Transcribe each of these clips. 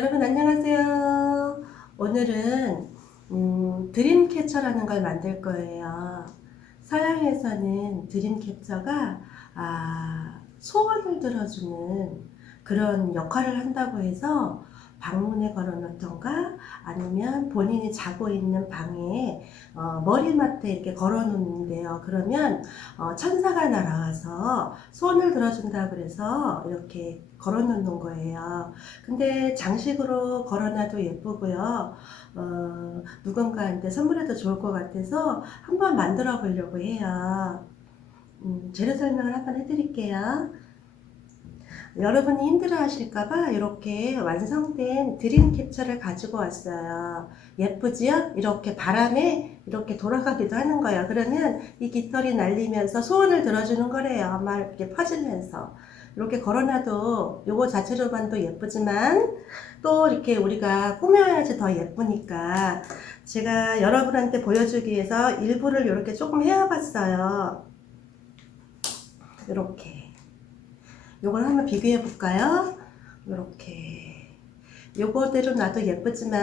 여러분 안녕하세요. 오늘은 드림캐쳐라는 걸 만들 거예요. 서양에서는 드림캐쳐가 소원을 들어주는 그런 역할을 한다고 해서 방문에 걸어놓던가 아니면 본인이 자고 있는 방에 머리맡에 이렇게 걸어 놓는데요. 그러면 천사가 날아와서 소원을 들어준다 그래서 이렇게 걸어 놓는 거예요. 근데 장식으로 걸어놔도 예쁘고요. 누군가한테 선물해도 좋을 것 같아서 한번 만들어 보려고 해요. 재료 설명을 한번 해드릴게요. 여러분이 힘들어 하실까봐 이렇게 완성된 드림캐쳐를 가지고 왔어요. 예쁘지요? 이렇게 바람에 이렇게 돌아가기도 하는 거예요. 그러면 이 깃털이 날리면서 소원을 들어주는 거래요. 막 이렇게 퍼지면서. 이렇게 걸어놔도 요거 자체로만도 예쁘지만 또 이렇게 우리가 꾸며야지 더 예쁘니까 제가 여러분한테 보여주기 위해서 일부를 이렇게 조금 헤어봤어요. 이렇게. 요걸 한번 비교해 볼까요? 요렇게. 요거대로 놔도 예쁘지만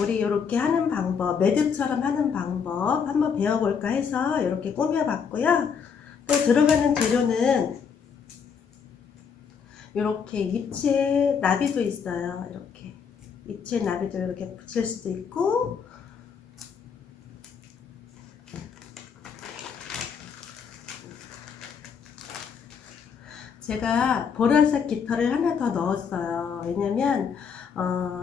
우리 요렇게 하는 방법, 매듭처럼 하는 방법 한번 배워볼까 해서 이렇게 꾸며봤고요. 또 들어가는 재료는 요렇게 입체 나비도 있어요. 이렇게 입체 나비도 이렇게 붙일 수도 있고, 제가 보라색 깃털을 하나 더 넣었어요. 왜냐면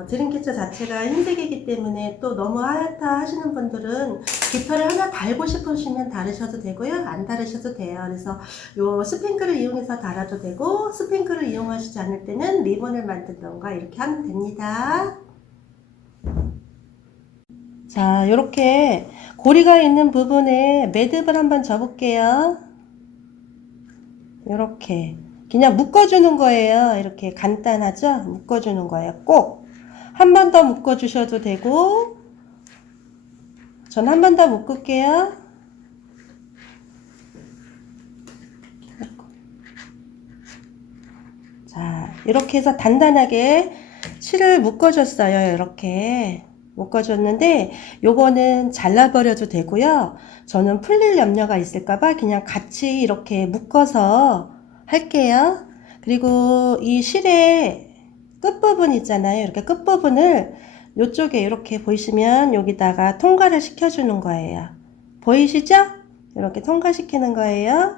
드림캐쳐 자체가 흰색이기 때문에 또 너무 하얗다 하시는 분들은 깃털을 하나 달고 싶으시면 다르셔도 되고요, 안 다르셔도 돼요. 그래서 요 스팽크를 이용해서 달아도 되고, 스팽크를 이용하시지 않을 때는 리본을 만든던가 이렇게 하면 됩니다. 자, 요렇게 고리가 있는 부분에 매듭을 한번 접을게요. 요렇게 그냥 묶어주는 거예요. 이렇게 간단하죠? 묶어주는 거예요. 꼭 한 번 더 묶어주셔도 되고, 전 한 번 더 묶을게요. 자, 이렇게 해서 단단하게 실을 묶어줬어요. 이렇게 묶어줬는데 요거는 잘라버려도 되고요. 저는 풀릴 염려가 있을까봐 그냥 같이 이렇게 묶어서 할게요. 그리고 이 실의 끝부분 있잖아요. 이렇게 끝부분을 요쪽에 이렇게 보이시면 여기다가 통과를 시켜주는 거예요. 보이시죠? 이렇게 통과시키는 거예요.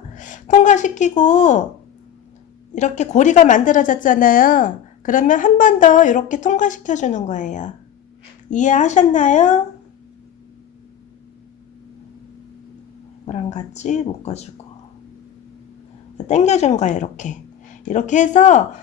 통과시키고 이렇게 고리가 만들어졌잖아요. 그러면 한 번 더 이렇게 통과시켜 주는 거예요. 이해하셨나요? 이거랑 같이 묶어주고 당겨준 거예요. 이렇게 해서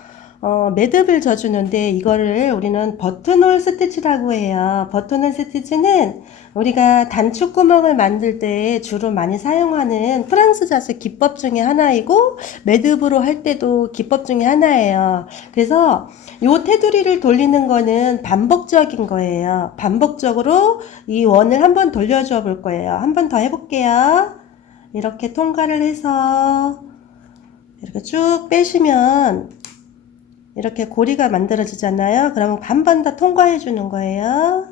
매듭을 져주는데, 이거를 우리는 버튼홀 스티치라고 해요. 버튼홀 스티치는 우리가 단추구멍을 만들 때 주로 많이 사용하는 프랑스 자수 기법 중에 하나이고, 매듭으로 할 때도 기법 중에 하나예요. 그래서 요 테두리를 돌리는 거는 반복적인 거예요. 반복적으로 이 원을 한번 돌려줘 볼 거예요. 한 번 더 해볼게요. 이렇게 통과를 해서 이렇게 쭉 빼시면 이렇게 고리가 만들어지잖아요. 그러면 한 번 더 통과해 주는 거예요.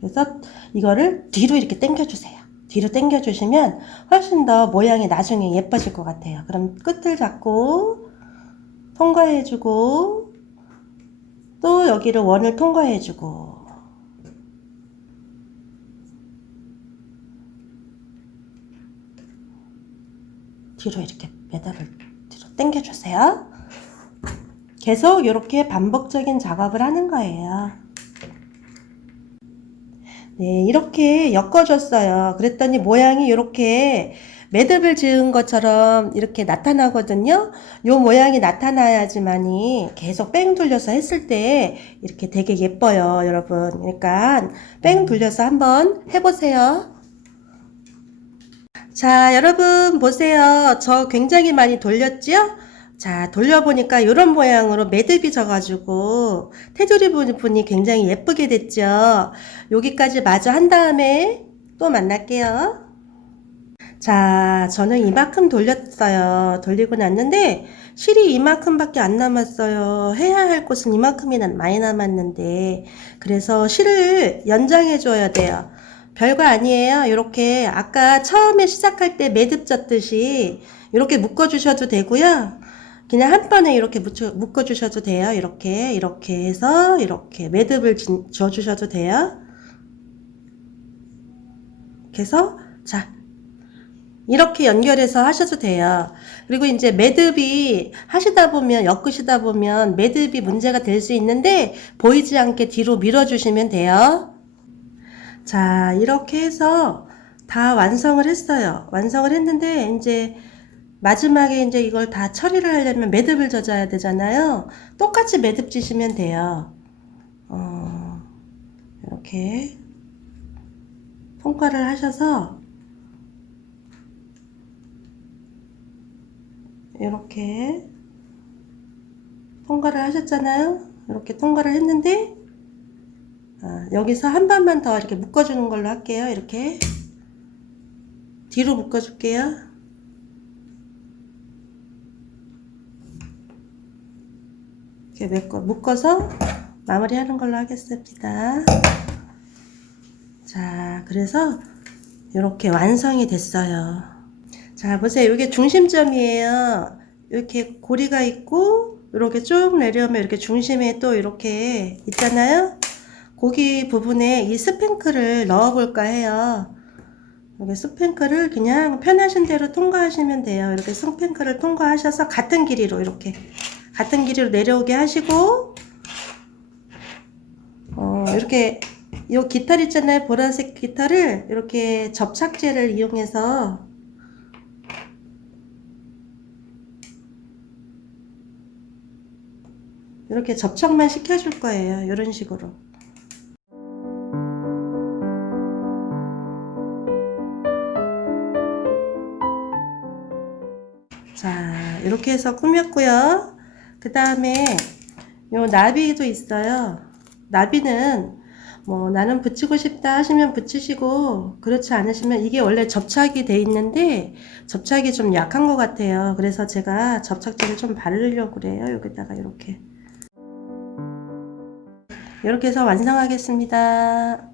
그래서 이거를 뒤로 이렇게 당겨 주세요. 뒤로 당겨 주시면 훨씬 더 모양이 나중에 예뻐질 것 같아요. 그럼 끝을 잡고 통과해 주고, 또 여기를 원을 통과해 주고, 뒤로 이렇게 매듭을 뒤로 당겨 주세요. 계속 이렇게 반복적인 작업을 하는 거예요. 네, 이렇게 엮어줬어요. 그랬더니 모양이 이렇게 매듭을 지은 것처럼 이렇게 나타나거든요. 요 모양이 나타나야지만이 계속 뺑 돌려서 했을 때 이렇게 되게 예뻐요, 여러분. 그러니까 뺑 돌려서 한번 해보세요. 자, 여러분 보세요. 저 굉장히 많이 돌렸지요? 자, 돌려보니까 이런 모양으로 매듭이 져가지고 테두리 부분이 굉장히 예쁘게 됐죠. 여기까지 마저 한 다음에 또 만날게요. 자, 저는 이만큼 돌렸어요. 돌리고 났는데 실이 이만큼밖에 안 남았어요. 해야 할 곳은 이만큼이 많이 남았는데, 그래서 실을 연장해 줘야 돼요. 별거 아니에요. 이렇게 아까 처음에 시작할 때 매듭 졌듯이 이렇게 묶어 주셔도 되고요. 그냥 한 번에 이렇게 묶어 주셔도 돼요. 이렇게 해서 이렇게 매듭을 줘 주셔도 돼요. 그래서 자, 이렇게 연결해서 하셔도 돼요. 그리고 이제 매듭이 하시다 보면, 엮으시다 보면 매듭이 문제가 될 수 있는데 보이지 않게 뒤로 밀어주시면 돼요. 자, 이렇게 해서 다 완성을 했어요. 완성을 했는데 이제 마지막에 이제 이걸 다 처리를 하려면 매듭을 져줘야 되잖아요. 똑같이 매듭 지시면 돼요. 이렇게 통과를 하셔서 이렇게 통과를 하셨잖아요. 이렇게 통과를 했는데 여기서 한 번만 더 이렇게 묶어주는 걸로 할게요. 이렇게 뒤로 묶어줄게요. 이렇게 묶어서 마무리하는 걸로 하겠습니다. 자, 그래서 이렇게 완성이 됐어요. 자, 보세요. 이게 중심점이에요. 이렇게 고리가 있고 이렇게 쭉 내려오면 이렇게 중심에 또 이렇게 있잖아요. 거기 부분에 이 스팽크를 넣어 볼까 해요. 여기 스팽크를 그냥 편하신 대로 통과하시면 돼요. 이렇게 스팽크를 통과하셔서 같은 길이로 이렇게 같은 길이로 내려오게 하시고 이렇게 이 깃털 있잖아요. 보라색 깃털을 이렇게 접착제를 이용해서 이렇게 접착만 시켜줄 거예요. 이런 식으로. 자, 이렇게 해서 꾸몄고요. 그 다음에 요 나비도 있어요. 나비는 뭐 나는 붙이고 싶다 하시면 붙이시고, 그렇지 않으시면 이게 원래 접착이 돼 있는데 접착이 좀 약한 것 같아요. 그래서 제가 접착제를 좀 바르려고 그래요. 여기다가 이렇게 해서 완성하겠습니다.